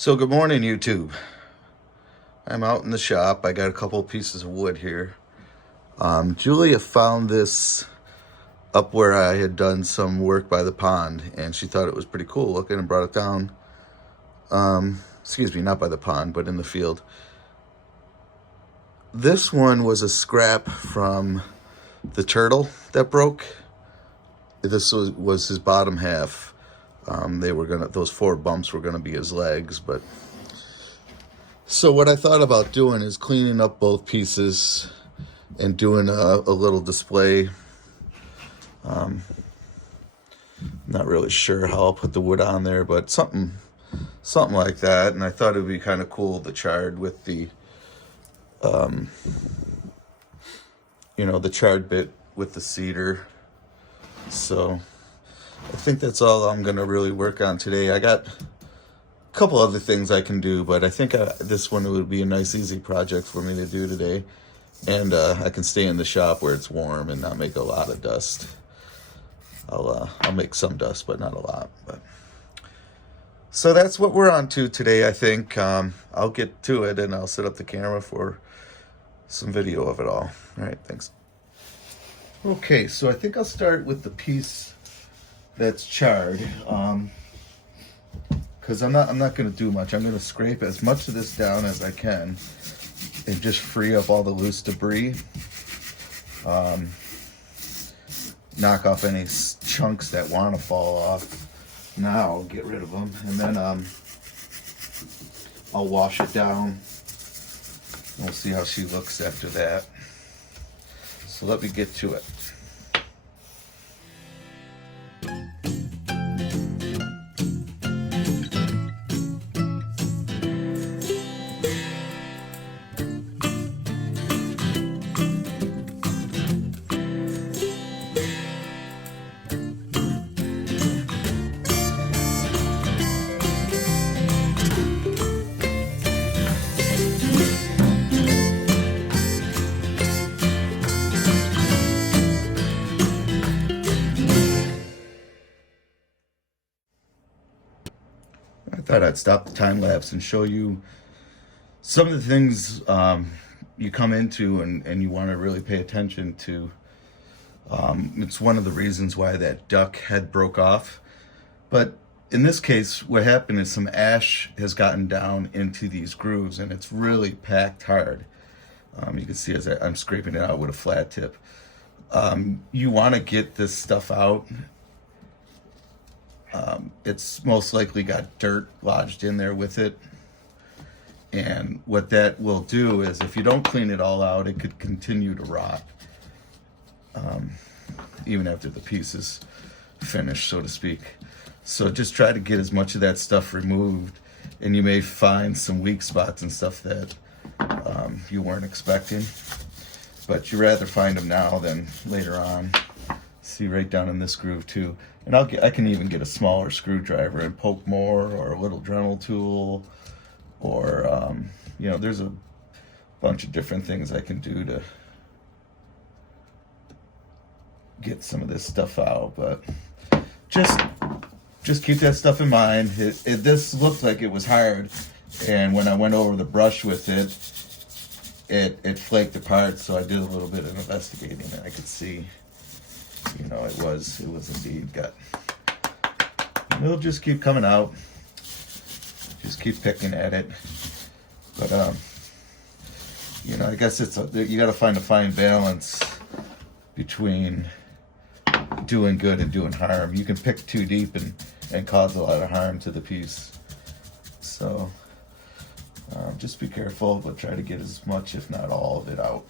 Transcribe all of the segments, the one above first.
So good morning, YouTube. I'm out in the shop. I got a couple pieces of wood here. Julia found this up where I had done some work by the pond, and she thought it was pretty cool looking and brought it down. Excuse me, not by the pond, but in the field. This one was a scrap from the turtle that broke. This was his bottom half. Those four bumps were gonna be his legs, but so what I thought about doing is cleaning up both pieces and doing a little display. Not really sure how I'll put the wood on there, but something like that. And I thought it would be kind of cool, the charred with the, the charred bit with the cedar. So I think that's all I'm going to really work on today. I got a couple other things I can do, but I think this one would be a nice, easy project for me to do today. And I can stay in the shop where it's warm and not make a lot of dust. I'll make some dust, but not a lot. But so that's what we're on to today, I think. I'll get to it, and I'll set up the camera for some video of it all. All right, thanks. Okay, so I think I'll start with the piece that's charred, because I'm not going to do much. I'm going to scrape as much of this down as I can and just free up all the loose debris. Knock off any chunks that want to fall off. Now get rid of them, and then I'll wash it down. We'll see how she looks after that. So let me get to it. I thought I'd stop the time lapse and show you some of the things you come into and you want to really pay attention to. It's one of the reasons why that duck head broke off. But in this case, what happened is some ash has gotten down into these grooves, and it's really packed hard. You can see as I'm scraping it out with a flat tip. You want to get this stuff out. It's most likely got dirt lodged in there with it. And what that will do is, if you don't clean it all out, it could continue to rot. Even after the piece is finished, so to speak. So just try to get as much of that stuff removed, and you may find some weak spots and stuff that you weren't expecting. But you rather find them now than later on. See right down in this groove too. And I can even get a smaller screwdriver and poke more, or a little Dremel tool, or there's a bunch of different things I can do to get some of this stuff out. But just keep that stuff in mind. This looked like it was hard, and when I went over the brush with it flaked apart. So I did a little bit of investigating, and I could see, it was indeed got. It'll just keep coming out. Just keep picking at it. But I guess you got to find a fine balance between doing good and doing harm. You can pick too deep and cause a lot of harm to the piece. So just be careful, but try to get as much, if not all of it, out.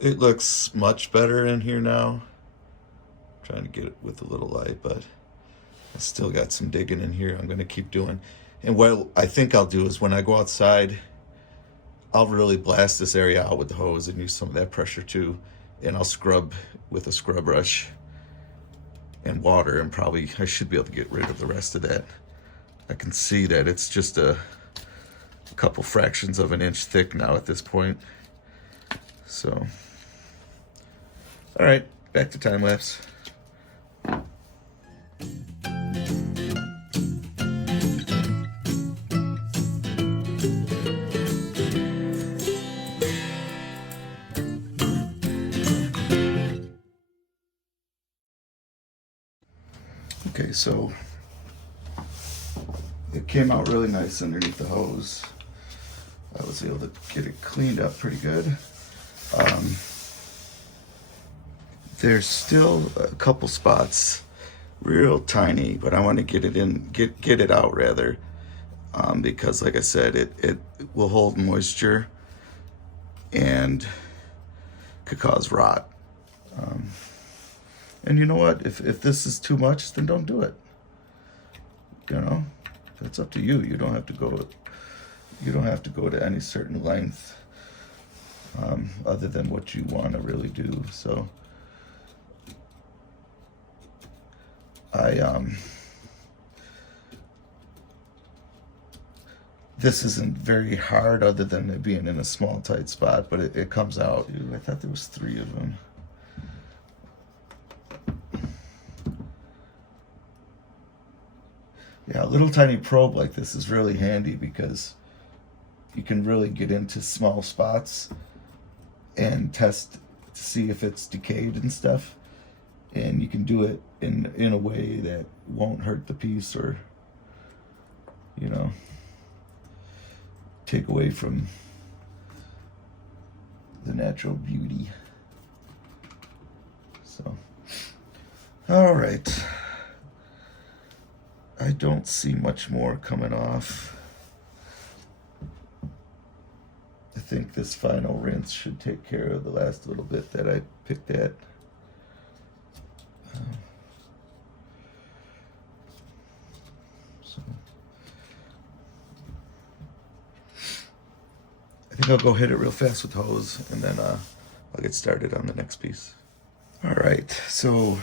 It looks much better in here now. I'm trying to get it with a little light, but I still got some digging in here I'm going to keep doing. And what I think I'll do is, when I go outside, I'll really blast this area out with the hose and use some of that pressure too. And I'll scrub with a scrub brush and water, and I should be able to get rid of the rest of that. I can see that it's just a couple fractions of an inch thick now at this point. So, all right, back to time lapse. Okay, so it came out really nice underneath the hose. I was able to get it cleaned up pretty good. Um, there's still a couple spots, real tiny, but I want to get it in, get it out rather, because like I said, it will hold moisture and could cause rot. And you know what? If this is too much, then don't do it. You know, it's up to you. You don't have to go. You don't have to go to any certain length, other than what you want to really do. So, this isn't very hard, other than it being in a small, tight spot. But it comes out. I thought there was 3 of them. Yeah, a little tiny probe like this is really handy because you can really get into small spots and test to see if it's decayed and stuff. And you can do it in a way that won't hurt the piece or, you know, take away from the natural beauty. So, all right. I don't see much more coming off. I think this final rinse should take care of the last little bit that I picked at. So I think I'll go hit it real fast with the hose, and then I'll get started on the next piece. All right, so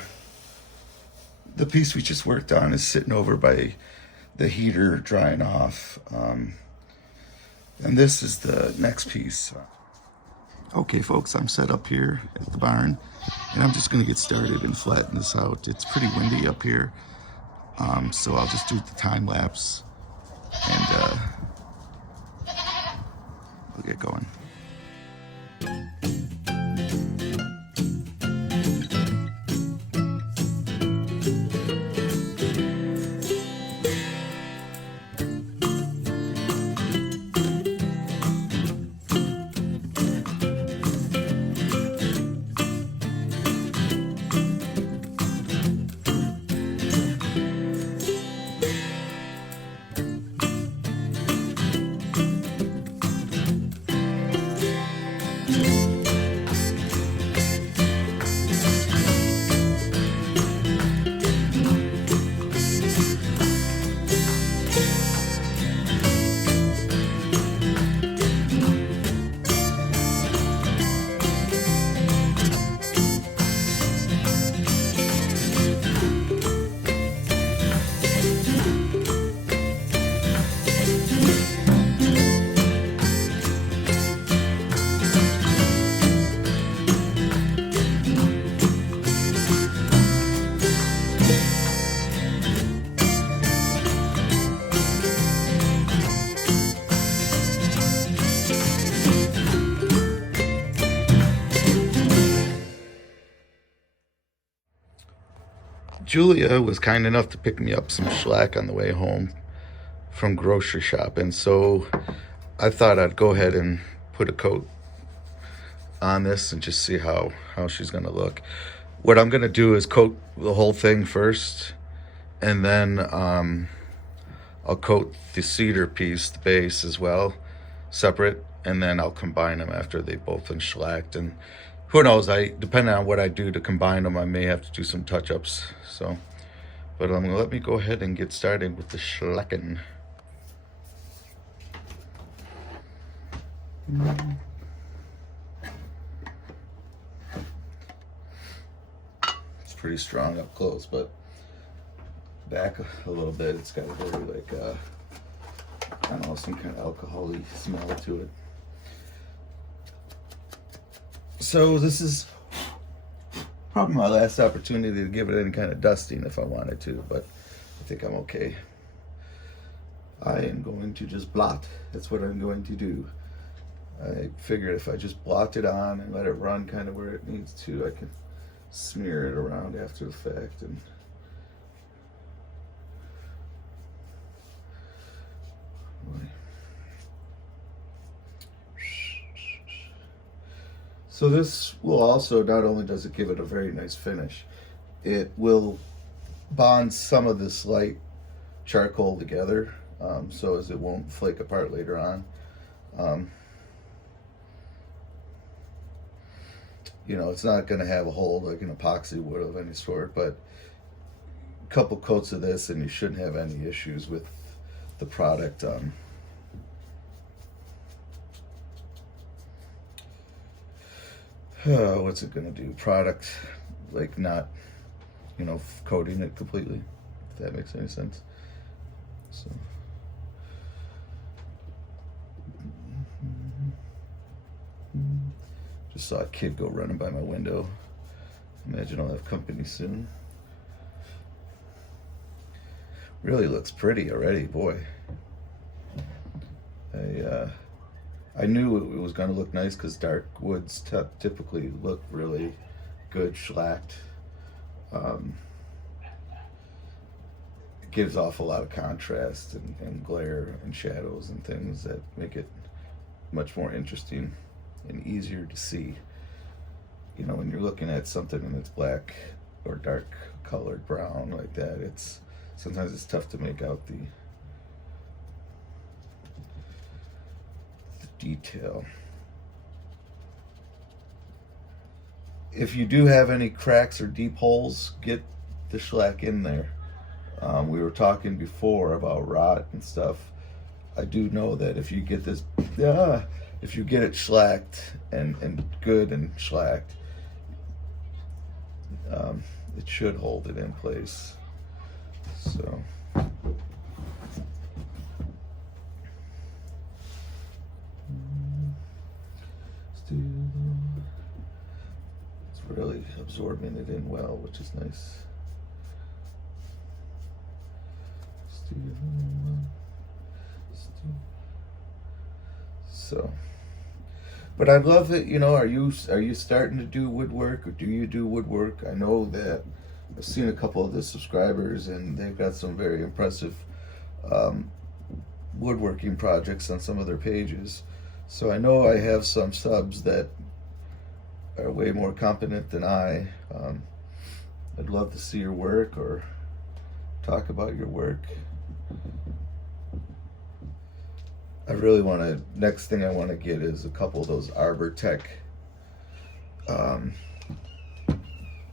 the piece we just worked on is sitting over by the heater drying off. And this is the next piece. Okay, folks, I'm set up here at the barn, and I'm just going to get started and flatten this out. It's pretty windy up here, so I'll just do the time lapse, and we'll get going. Julia was kind enough to pick me up some shellac on the way home from grocery shopping, so I thought I'd go ahead and put a coat on this and just see how she's gonna look. What I'm gonna do is coat the whole thing first, and then I'll coat the cedar piece, the base as well, separate, and then I'll combine them after they've both been shellacked. And who knows, depending on what I do to combine them, I may have to do some touch-ups. So, but let me go ahead and get started with the shellacking. It's pretty strong up close, but back a little bit, it's got a very, like, I don't know, some kind of alcohol-y smell to it. So this is probably my last opportunity to give it any kind of dusting if I wanted to, but I think I'm okay. I am going to just blot. That's what I'm going to do. I figured if I just blot it on and let it run kind of where it needs to, I can smear it around after the fact and So this will also, not only does it give it a very nice finish, it will bond some of this light charcoal together, so as it won't flake apart later on. Um, it's not going to have a hold like an epoxy would of any sort, but a couple coats of this and you shouldn't have any issues with the product. What's it going to do? Product, like not, coating it completely, if that makes any sense. So. Just saw a kid go running by my window. Imagine I'll have company soon. Really looks pretty already, boy. I knew it was going to look nice because dark woods typically look really good shellacked. It gives off a lot of contrast and glare and shadows and things that make it much more interesting and easier to see. When you're looking at something and it's black or dark colored brown like that, sometimes it's tough to make out the detail. If you do have any cracks or deep holes, get the shellac in there. We were talking before about rot and stuff. I do know that if you get if you get it shellacked and good and shellacked, it should hold it in place. So. It's really absorbing it in well, which is nice. So, but I love it. Are you starting to do woodwork, or do you do woodwork? I know that I've seen a couple of the subscribers, and they've got some very impressive woodworking projects on some of their pages. So I know I have some subs that are way more competent than I. I'd love to see your work or talk about your work. I really want to, next thing I want to get is a couple of those Arbor Tech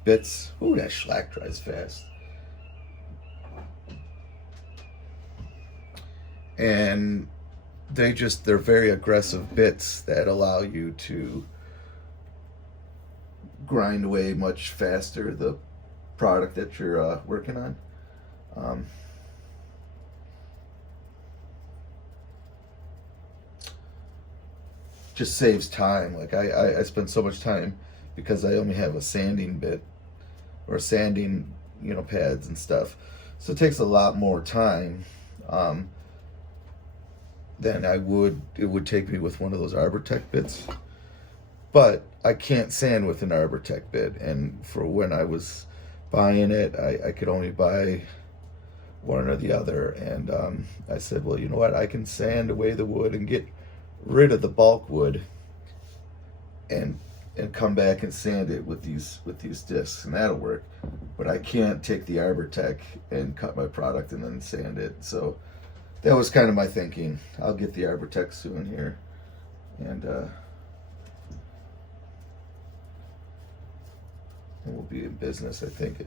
bits. Ooh, that shellac dries fast. And they're very aggressive bits that allow you to grind away much faster the product that you're working on. Just saves time. Like I spend so much time because I only have a sanding bit or sanding, pads and stuff. So it takes a lot more time than it would take me with one of those Arbor Tech bits. But I can't sand with an Arbor Tech bit, and for when I was buying it, I could only buy one or the other, and I said, well, you know what, I can sand away the wood and get rid of the bulk wood and come back and sand it with these discs, and that'll work. But I can't take the Arbor Tech and cut my product and then sand it. So that was kind of my thinking. I'll get the Arbor Tech soon here, and we'll be in business. I think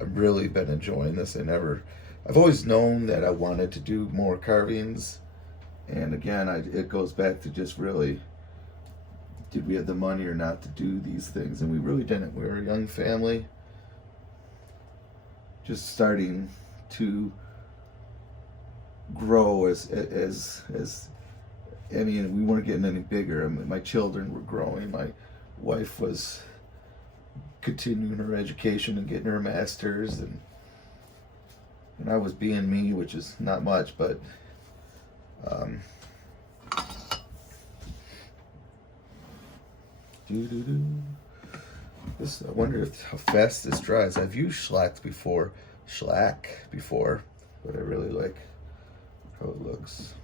I've really been enjoying this. I've always known that I wanted to do more carvings, and again, it goes back to just really, did we have the money or not to do these things? And we really didn't. We were a young family, just starting to grow as we weren't getting any bigger. I mean, my children were growing. My wife was continuing her education and getting her master's, and I was being me, which is not much, but this, I wonder how fast this dries. I've used shellac before, but I really like how it looks.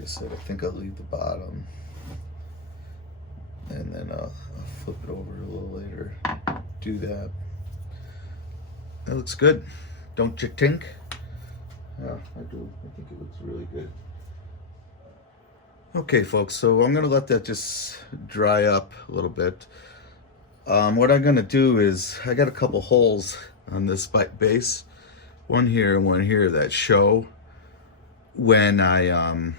like I said, I think I'll leave the bottom, and then I'll flip it over a little later. Do that. That looks good, don't you think? Yeah, I do. I think it looks really good. Okay, folks, so I'm gonna let that just dry up a little bit. What I'm gonna do is, I got a couple holes on this base, one here and one here, that show when I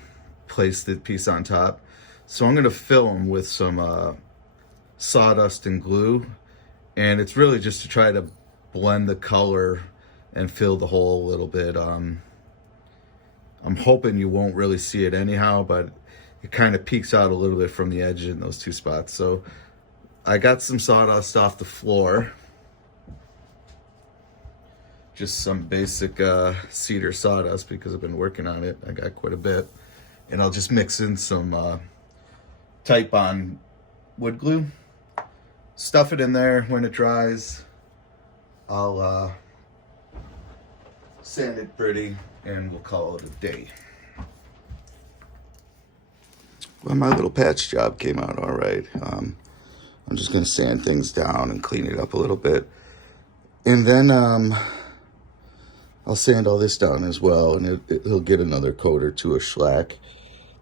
place the piece on top. So I'm gonna fill them with some sawdust and glue, and it's really just to try to blend the color and fill the hole a little bit. I'm hoping you won't really see it anyhow, but it kind of peeks out a little bit from the edge in those two spots. So I got some sawdust off the floor, just some basic cedar sawdust, because I've been working on it. I got quite a bit, and I'll just mix in some Type-On wood glue, stuff it in there. When it dries, I'll sand it pretty, and we'll call it a day. Well, my little patch job came out all right. I'm just gonna sand things down and clean it up a little bit, and then I'll sand all this down as well, and it'll get another coat or two of shellac.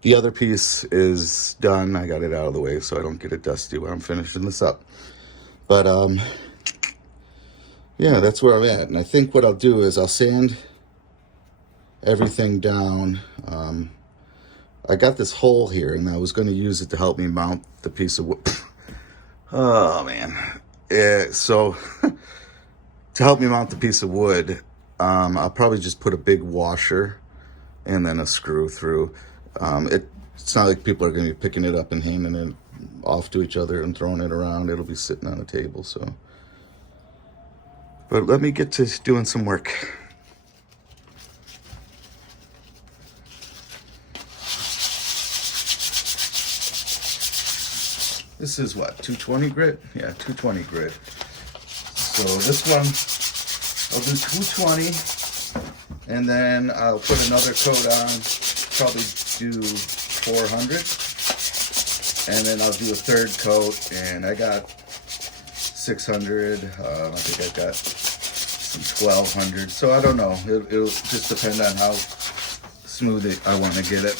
The other piece is done. I got it out of the way so I don't get it dusty when I'm finishing this up. But yeah, that's where I'm at. And I think what I'll do is I'll sand everything down. I got this hole here, and I was going to use it to help me mount the piece of wood. Oh, man. So to help me mount the piece of wood, I'll probably just put a big washer and then a screw through. It's not like people are going to be picking it up and handing it off to each other and throwing it around. It'll be sitting on a table. So, but let me get to doing some work. This is what, 220 grit? Yeah, 220 grit. So this one, I'll do 220, and then I'll put another coat on, probably do 400, and then I'll do a third coat, and I got 600, I think I got some 1200, so I don't know. It'll just depend on how smooth I want to get it.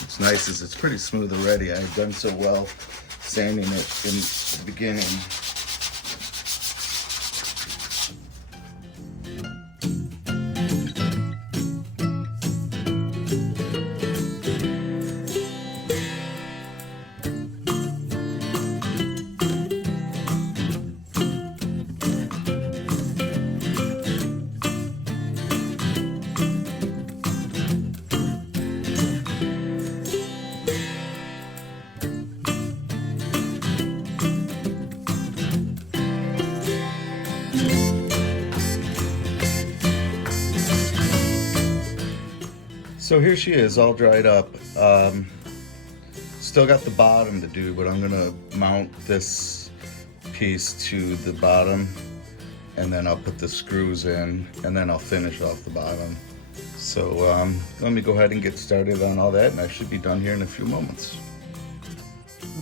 What's nice is it's pretty smooth already. I've done so well sanding it in the beginning. So here she is, all dried up. Still got the bottom to do, but I'm gonna mount this piece to the bottom, and then I'll put the screws in, and then I'll finish off the bottom. So let me go ahead and get started on all that, and I should be done here in a few moments.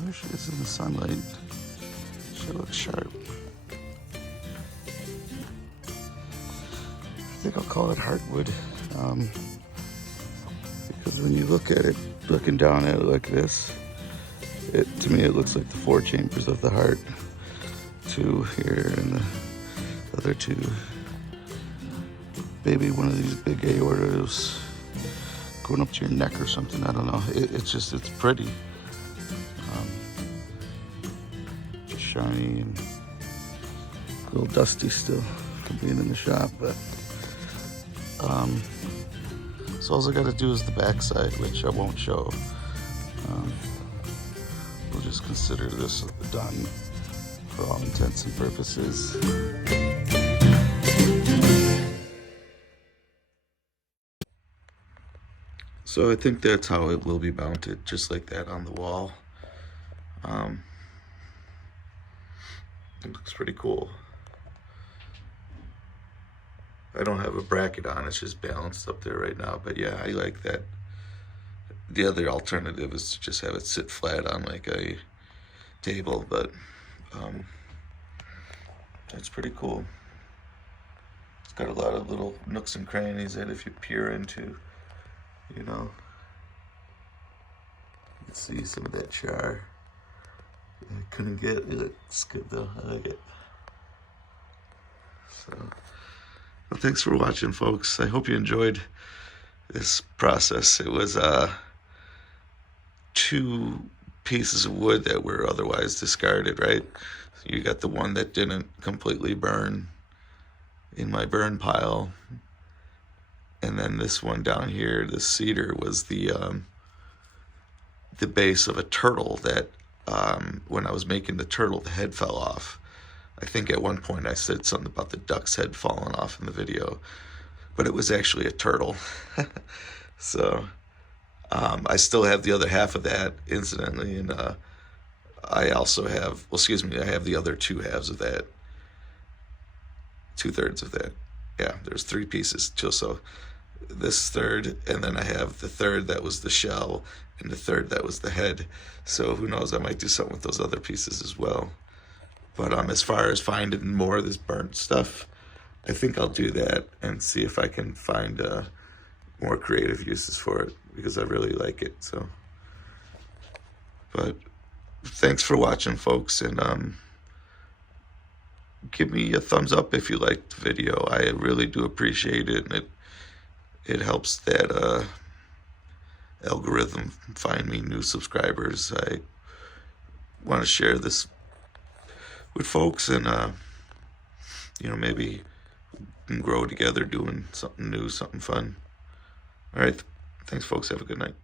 There she is in the sunlight. She looks sharp. I think I'll call it heartwood. Because when you look at it, looking down at it like this, to me it looks like the 4 chambers of the heart. 2 here and the other 2. Maybe one of these big aortas going up to your neck or something. I don't know. It's pretty. Shiny and a little dusty still from being in the shop, but so all I got to do is the backside, which I won't show. We'll just consider this done for all intents and purposes. So I think that's how it will be mounted, just like that on the wall. It looks pretty cool. I don't have a bracket on, it's just balanced up there right now. But yeah, I like that. The other alternative is to just have it sit flat on like a table, but that's pretty cool. It's got a lot of little nooks and crannies that if you peer into, you know, you can see some of that char. I couldn't get it. It looks good though. I like it. So, well, thanks for watching, folks. I hope you enjoyed this process. It was 2 pieces of wood that were otherwise discarded, right? So you got the one that didn't completely burn in my burn pile, and then this one down here, the cedar, was the base of a turtle that when I was making the turtle, the head fell off. I think at one point I said something about the duck's head falling off in the video, but it was actually a turtle. So I still have the other half of that, incidentally, and I also have, well, excuse me, I have the other 2 halves of that, 2/3 of that. Yeah, there's 3 pieces. So this third, and then I have the third that was the shell, and the third that was the head. So who knows, I might do something with those other pieces as well. But as far as finding more of this burnt stuff, I think I'll do that and see if I can find more creative uses for it, because I really like it. So, but thanks for watching, folks, and give me a thumbs up if you liked the video. I really do appreciate it, and it helps that algorithm find me new subscribers. I want to share this with folks, and you know, maybe we can grow together doing something new, something fun. All right, thanks, folks. Have a good night.